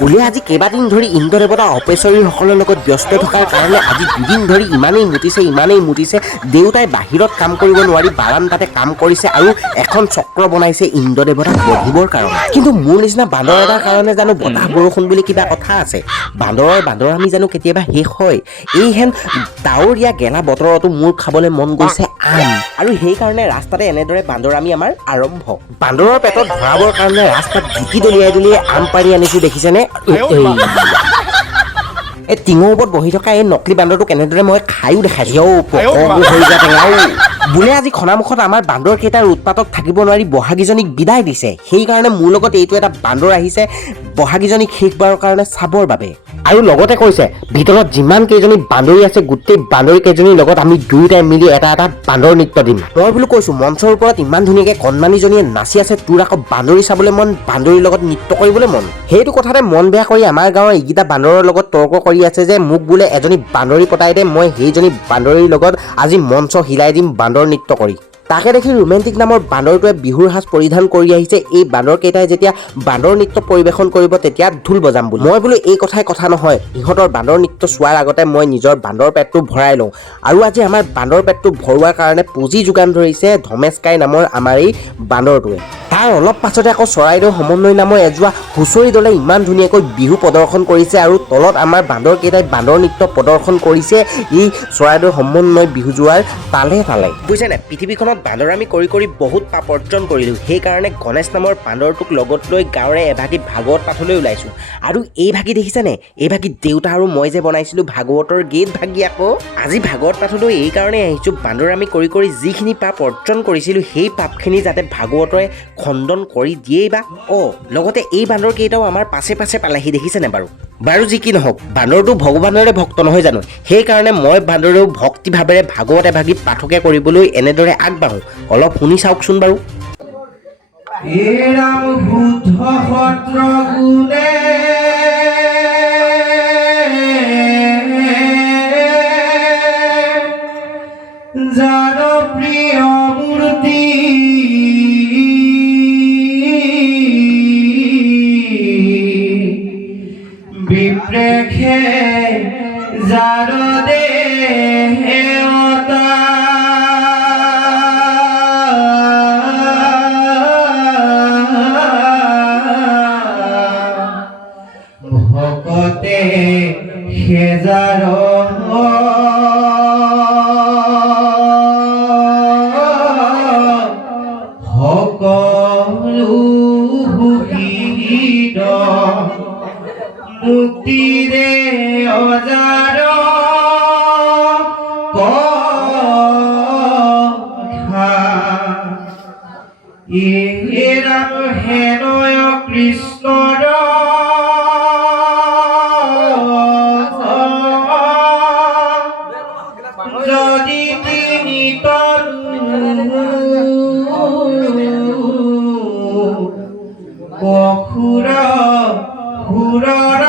বোলে আজি কেইবাদিন ধৰি ইন্দ্ৰ দেৱতা অপেশ্বৰীসকলৰ লগত ব্যস্ত থকাৰ কাৰণে আজি দুদিন ধৰি ইমানেই মুতিছে দেউতাই বাহিৰত কাম কৰিব নোৱাৰি বাৰান্দাতে কাম কৰিছে আৰু এখন চক্ৰ বনাইছে ইন্দ্ৰ দেৱতাক বধিবৰ কাৰণে। কিন্তু মোৰ নিচিনা বান্দৰ এটাৰ কাৰণে জানো বতাহ বৰষুণ বুলি কিবা কথা আছে? বান্দৰ আমি জানো কেতিয়াবা শেষ হয়? এইহেন ডাৱৰীয়া গেলা বতৰতো মোৰ খাবলৈ মন গৈছে আম, আৰু সেইকাৰণে ৰাস্তাতে এনেদৰে বান্দৰামি আমাৰ আৰম্ভ। বান্দৰৰ পেটত ভৰাবৰ কাৰণে ৰাস্তাত জুতি দলিয়াই আম পাৰি আনিছো দেখিছেনে? এই টিঙৰ ওপৰত বহি থকা এই নকলি বান্দৰটো কেনেদৰে মই খায়ো দেখাইছো হৈ যা টেঙাও। বোলে আজি খনামুখত আমাৰ বান্দৰ কেইটাৰ উৎপাতত থাকিব নোৱাৰি বহাগীজনীক বিদায় দিছে। সেইকাৰণে মোৰ লগত এইটো এটা বান্দৰ আহিছে বহাগীজনীক শেষবাৰৰ কাৰণে চাবৰ বাবে, আৰু লগতে কৈছে ভিতৰত যিমান কেইজনী বান্দৰী আছে গোটেই বান্দৰী কেইজনীৰ লগত আমি দুয়োটাই মিলি এটা বান্দৰ নৃত্য দিম। মই বোলো কৈছো মঞ্চৰ ওপৰত ইমান ধুনীয়াকে কণমানিজনীয়ে নাচি আছে, তোৰ আকৌ বান্দৰী চাবলৈ মন, বান্দৰীৰ লগত নৃত্য কৰিবলৈ মন। সেইটো কথাতে মন বেয়া কৰি আমাৰ গাঁৱৰ এইকেইটা বান্দৰৰ লগত তৰ্ক কৰি আছে যে মোক বোলে এজনী বান্দৰী পতাই দে, মই সেইজনী বান্দৰীৰ লগত আজি মঞ্চ হিলাই দিম বান্দৰ নৃত্য কৰি। তাকে দেখি ৰোমেণ্টিক নামৰ বান্দৰটোৱে বিহুৰ সাজ পৰিধান কৰি আহিছে। এই বান্দৰকেইটাই যেতিয়া বান্দৰ নৃত্য পৰিৱেশন কৰিব তেতিয়া ঢোল বজাম বুলি। মই বোলো এই কথাই কথা নহয়, ইহঁতৰ বান্দৰ নৃত্য চোৱাৰ আগতে মই নিজৰ বান্দৰ পেটটো ভৰাই লওঁ। আৰু আজি আমাৰ বান্দৰ পেটটো ভৰোৱাৰ কাৰণে পুঁজি যোগান ধৰিছে ধমেশকাই নামৰ আমাৰ এই বান্দৰটোৱে। তাৰ অলপ পাছতে আকৌ চৰাইদেউ সমন্বয় নামৰ এযোৱা হুঁচৰি দলে ইমান ধুনীয়াকৈ বিহু প্ৰদৰ্শন কৰিছে, আৰু তলত আমাৰ বান্দৰকেইটাই বান্দৰ নৃত্য প্ৰদৰ্শন কৰিছে এই চৰাইদেউ সমন্বয় বিহুজোৱাৰ তালে তালে। বুজিছেনে, পৃথিৱীখনত বান্দৰামি কৰি কৰি বহুত পাপ অৰ্জন কৰিলোঁ। সেইকাৰণে গণেশ নামৰ বান্দৰটোক লগত লৈ গাঁৱৰে এভাগি ভাগৱত পাঠলৈ ওলাইছোঁ। আৰু এই ভাগি দেখিছেনে, এই ভাগি দেউতা আৰু মই যে বনাইছিলোঁ ভাগৱতৰ গীত ভাগি আকৌ। আজি ভাগৱত পাঠলৈ এই কাৰণেই আহিছোঁ, বান্দৰামি কৰি কৰি যিখিনি পাপ অৰ্জন কৰিছিলোঁ সেই পাপখিনি যাতে ভাগৱতৰে খণ্ডন কৰি দিয়েই বা। লগতে এই বান্দৰ কেইটাও আমাৰ পাছে পাছে পালেহি দেখিছেনে বাৰু যি কি নহওক বান্দৰটো ভগৱানৰে ভক্ত নহয় জানো? সেইকাৰণে মই বান্দৰেও ভক্তিভাৱেৰে ভাগৱত এভাগি পাঠকে কৰিবলৈ এনেদৰে আগবাঢ়োঁ। অলপ শুনি চাওকচোন বাৰু। প্ৰিয় মূৰ্তি বিপ্ৰেক্ষে যাৰ দেহতা ভকতে সেজাৰ সকলো ভূষিত মুক্তিৰে অজাৰ কথা এৰাম হেনয় কৃষ্ণৰ যদি তিনি অসুৰ সুৰৰ